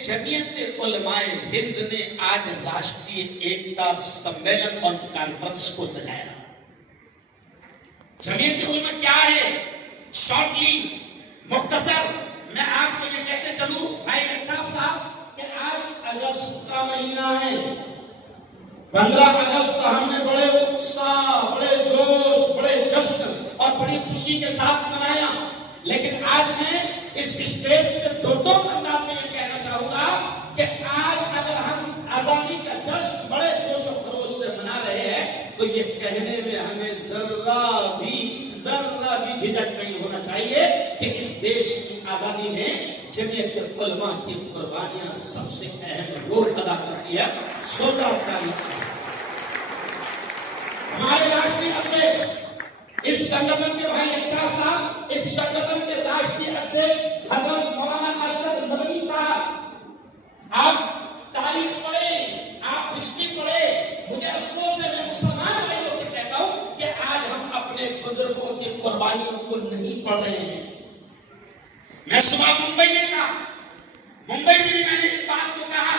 जमीयत उलमाए हिंद ने आज राष्ट्रीय एकता सम्मेलन और कॉन्फ्रेंस को सजाया। जमीयत उलमा क्या है? शॉर्टली, मुख्तसर मैं आपको ये कहते चलूं भाई अल्ताफ साहब कि आज अगस्त का महीना है। 15 अगस्त हमने बड़े उत्साह, बड़े जोश, बड़े जश्न और बड़ी खुशी के साथ मनाया। लेकिन आज मैं इस स्टेज से दो अंदाज में ये कहना चाहूंगा कि आज अगर हम आजादी का जश्न बड़े जोश और खरोश से मना रहे हैं तो ये कहने में हमें जर्रा भी झिझक नहीं होना चाहिए कि इस देश की आजादी में जमीयत उलमा की कुर्बानियां सबसे अहम रोल अदा करती है। 16 तारीख हमारे राष्ट्रीय अध्यक्ष इस संगठन के भाई अल्ताफ साहब, इस संगठन के राष्ट्रीय अध्यक्ष हजरत मौलाना अरशद मदनी साहब, आप तारीख पढ़े, आप हिस्ट्री पढ़े। मुझे अफसोस है, मैं मुसलमान भाइयों से कहता हूं कि आज हम अपने बुजुर्गों की कुर्बानियों को नहीं पढ़ रहे हैं। मैं सुबह मुंबई में था, मुंबई में भी मैंने इस बात को कहा,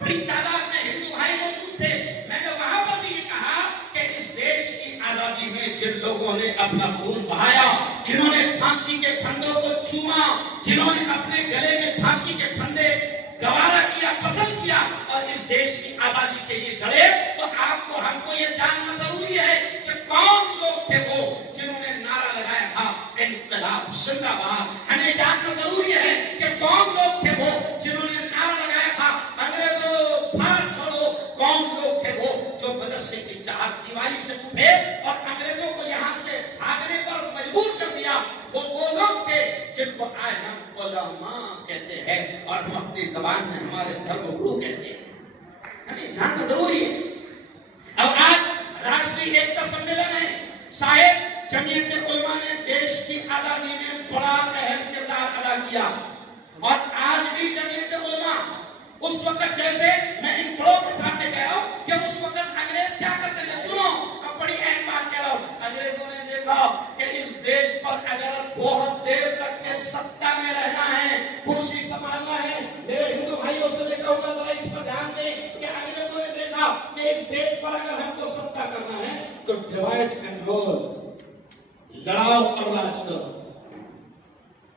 बड़ी तादाद में हिंदू भाई मौजूद थे। मैंने वहां पर भी ये कहा कि इस देश की आजादी में जिन लोगों ने अपना खून बहाया, जिन्होंने फांसी के फंदों को चूमा, जिन्होंने अपने गले में फांसी के फंदे गवारा किया, पसंद किया और इस देश की आजादी के लिए लड़े, तो आपको हमको ये जानना जरूरी है कि कौन लोग थे वो जिन्होंने नारा लगाया था इनकलाब जिंदाबाद। हमें जानना जरूरी है कि कौन लोग थे वो जिन्होंने नारा लगाया था अंग्रेजों भारत छोड़ो। कौन लोग थे वो जो मदरसे की चार दीवारी से उठे और अंग्रेजों को यहाँ से भागने पर मजबूर कर दिया। वो लोग थे जिनको आज हम उलमा कहते हैं और हम अपनी जबान में हमारे धर्म गुरु कहते हैं। हमें जानना जरूरी है। अब आज राष्ट्रीय एकता सम्मेलन है। साहेब, जमीयत उलमा ने देश की आजादी में बड़ा अहम किरदार अदा किया और आज भी जमीयत उलमा उस वक्त, जैसे मैं इन बड़ों के सामने कह रहा हूं कि उस वक्त अंग्रेज क्या करते थे। सुनो, अब बड़ी अहम बात कह रहा हूं। अंग्रेजों ने देखा कि इस देश पर अगर बहुत देर तक के सत्ता में रहना है, कुर्सी संभालना है, मेरे हिंदू भाइयों से देखा होगा, जरा इस पर ध्यान दें कि अंग्रेजों ने देखा कि इस देश पर अगर हमको सत्ता करना है तो डिवाइड एंड रूल, लड़ाओ और राज करो।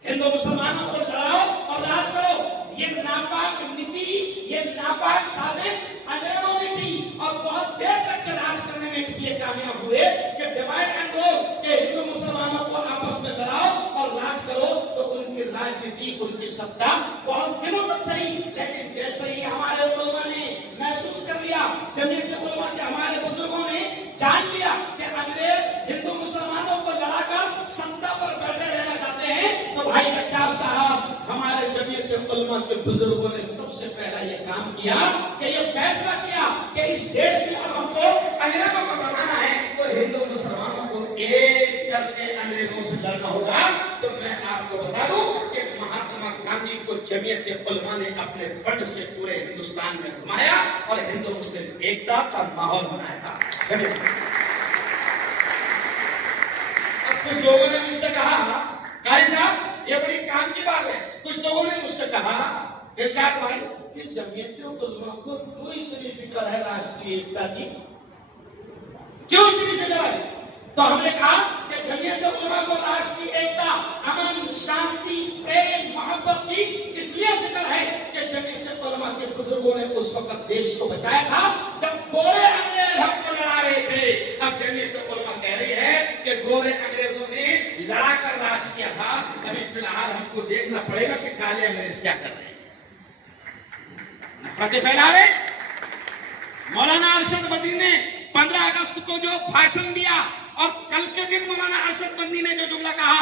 हिंदू मुसलमानों को लड़ाओ और राज करो। ये नापाक नीति, ये नापाक साजिश अंग्रेजों ने की और बहुत देर तक के राज करने में इसलिए कामयाब हुए कि डिवाइड एंड रूल, के हिंदू मुसलमानों को आपस में लड़ाओ और राज करो। तो उनकी राजनीति, उनकी सत्ता बहुत दिनों तक चली। लेकिन जैसे ही हमारे उलमा ने महसूस कर लिया, जमीयत उलमा के हमारे बुजुर्गों ने जान लिया कि अंग्रेज हिंदू मुसलमानों को लड़ाकर सत्ता पर बैठे रहना चाहते हैं, तो भाई अल्ताफ साहब, हमारे जमीयत उलमा के बुजुर्गों ने सबसे पहला ये काम किया कि ये फैसला किया कि इस देश में अब हमको अंग्रेजों को बनाना है तो हिंदू मुसलमानों को एक करके अंग्रेजों से लड़ना होगा। तो मैं आपको बता दूं कि महात्मा गांधी को जमीयत उलमा ने अपने फंड से पूरे हिंदुस्तान में घुमाया और हिंदू मुस्लिम एकता का माहौल बनाया था। अब कुछ लोगों ने मुझसे कहा, काजी साहब ये बड़ी काम की बात है। कुछ लोगों ने मुझसे कहा, दिलशाद भाई, कि जमीयत उलमा को क्यों इतनी फिक्र है राष्ट्रीय एकता की, क्यों इतनी फिक्र है? तो हमने कहा कि जमीयत उलमा को राष्ट्रीय एकता, अमन, शांति, प्रेम, मोहब्बत की इसलिए फिक्र है कि जमीयत उलमा के बुजुर्गों ने उस वक्त देश को बचाया था जब गोरे अंग्रेज हमको लड़ा रहे थे। अब जमीयत उलमा कह रही है कि गोरे अंग्रेजों ने लड़ा कर राज किया था। अभी फिलहाल हमको देखना पड़ेगा कि काले अंग्रेज क्या कर रहे हैं। नफरतें फैला रहे। मौलाना अरशद मदनी ने 15 अगस्त को जो भाषण दिया और कल के दिन मौलाना अरशद मदनी ने जो जुमला कहा,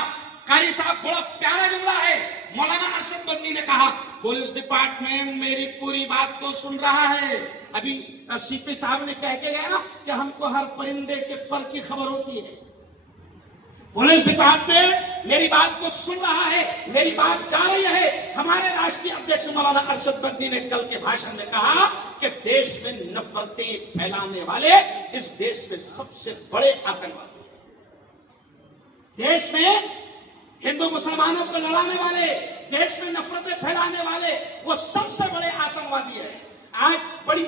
कारी साहब बड़ा प्यारा जुमला है। मौलाना अरशद मदनी ने कहा, पुलिस डिपार्टमेंट मेरी पूरी बात को सुन रहा है। अभी सीपी साहब ने कह के गया ना कि हमको हर परिंदे के पर की खबर होती है। पुलिस डिपार्टमेंट मेरी बात को सुन रहा है, मेरी बात जा रही है। हमारे राष्ट्रीय अध्यक्ष मौलाना अरशद मदनी ने कल के भाषण में कहा कि देश में नफरतें फैलाने वाले इस देश में सबसे बड़े आतंकवादी, देश में हिंदू मुसलमानों को लड़ाने वाले, देश में नफरतें फैलाने वाले वो सबसे बड़े माओवादी है। आज बड़ी